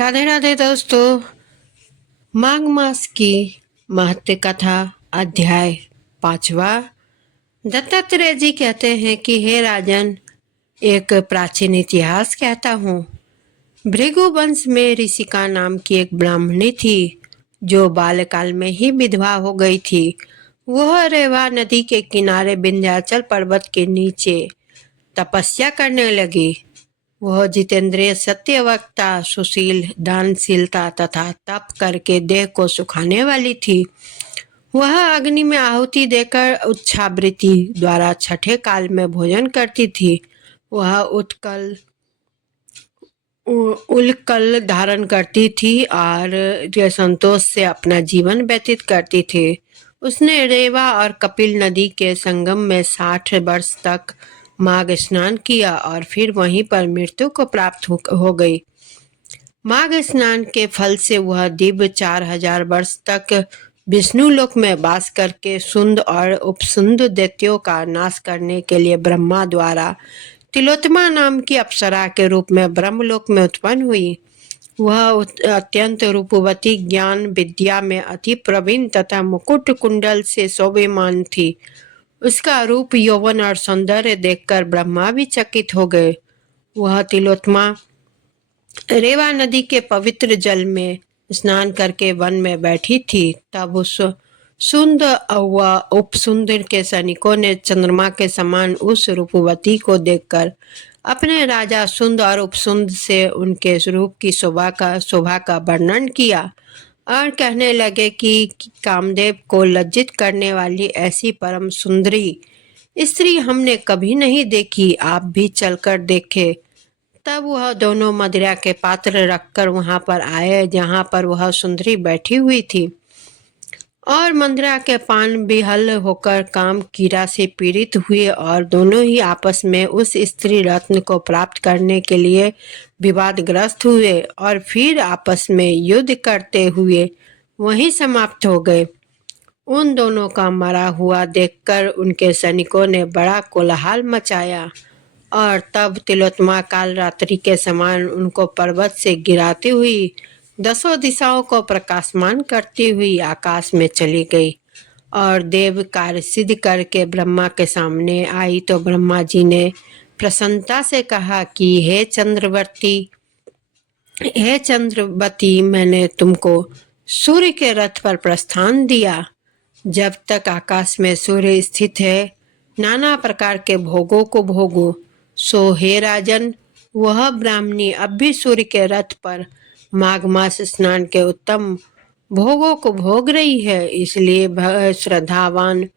राधे राधे दोस्तों। माघ मास की महत्व कथा अध्याय 5वां। दत्तात्रेय जी कहते हैं कि हे राजन, एक प्राचीन इतिहास कहता हूँ। भृगु वंश में ऋषिका नाम की एक ब्राह्मणी थी जो बाल्यकाल में ही विधवा हो गई थी। वह रेवा नदी के किनारे विंध्याचल पर्वत के नीचे तपस्या करने लगी। वह जितेंद्रिय, सत्यवक्ता, सुशील, दानशीलता तथा तप करके देह को सुखाने वाली थी। वह अग्नि में आहुति देकर उच्छावृत्ति द्वारा छठे काल में भोजन करती थी। वह उलकल धारण करती थी और संतोष से अपना जीवन व्यतीत करती थी। उसने रेवा और कपिल नदी के संगम में 60 वर्ष तक माघ स्नान किया और फिर वहीं पर मृत्यु को प्राप्त हो गई। माघ स्नान के फल से वह दिव्य 4000 वर्ष तक विष्णु लोक में वास करके सुंद और उपसुंद दैत्यों का नाश करने के लिए ब्रह्मा द्वारा तिलोत्तमा नाम की अप्सरा के रूप में ब्रह्मलोक में उत्पन्न हुई। वह अत्यंत रूपवती, ज्ञान विद्या में अति प्रवीण तथा मुकुट कुंडल से शोभायमान थी। उसका रूप, यौवन और सौंदर्य देखकर ब्रह्मा भी चकित हो गए। वह तिलोत्तमा रेवा नदी के पवित्र जल में स्नान करके वन में बैठी थी। तब उस सुंद व उपसुंदर के सैनिकों ने चंद्रमा के समान उस रूपवती को देखकर अपने राजा सुंद और उपसुंद से उनके रूप की शोभा का वर्णन किया और कहने लगे कि कामदेव को लज्जित करने वाली ऐसी परम सुंदरी स्त्री हमने कभी नहीं देखी, आप भी चलकर देखें। तब वह दोनों मदिरा के पात्र रखकर वहां पर आए जहां पर वह सुंदरी बैठी हुई थी और मदिरा के पान विहल होकर काम कीड़ा से पीड़ित हुए और दोनों ही आपस में उस स्त्री रत्न को प्राप्त करने के लिए विवादग्रस्त हुए और फिर आपस में युद्ध करते हुए वहीं समाप्त हो गए। उन दोनों का मरा हुआ देखकर उनके सैनिकों ने बड़ा कोलाहल मचाया और तब तिलोत्तमा काल रात्रि के समान उनको पर्वत से गिराती हुई 10 दिशाओं को प्रकाशमान करती हुई आकाश में चली गई और देव कार्य सिद्ध करके ब्रह्मा के सामने आई तो ब्रह्मा जी ने प्रसन्नता से कहा कि हे चंद्रवती, मैंने तुमको सूर्य के रथ पर प्रस्थान दिया। जब तक आकाश में सूर्य स्थित है, नाना प्रकार के भोगों को भोगो। सो हे राजन, वह ब्राह्मणी अब भी सूर्य के रथ पर माघ मास स्नान के उत्तम भोगों को भोग रही है। इसलिए श्रद्धावान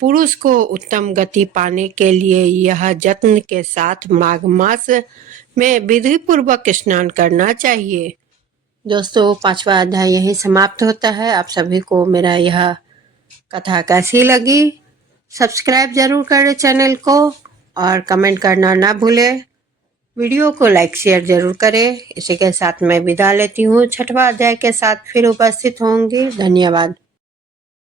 पुरुष को उत्तम गति पाने के लिए यह यत्न के साथ माघ मास में विधि पूर्वक स्नान करना चाहिए। दोस्तों, 5वां अध्याय यही समाप्त होता है। आप सभी को मेरा यह कथा कैसी लगी सब्सक्राइब जरूर करें चैनल को और कमेंट करना ना भूलें। वीडियो को लाइक शेयर जरूर करें। इसी के साथ मैं विदा लेती हूँ। 6वां अध्याय के साथ फिर उपस्थित होंगी। धन्यवाद।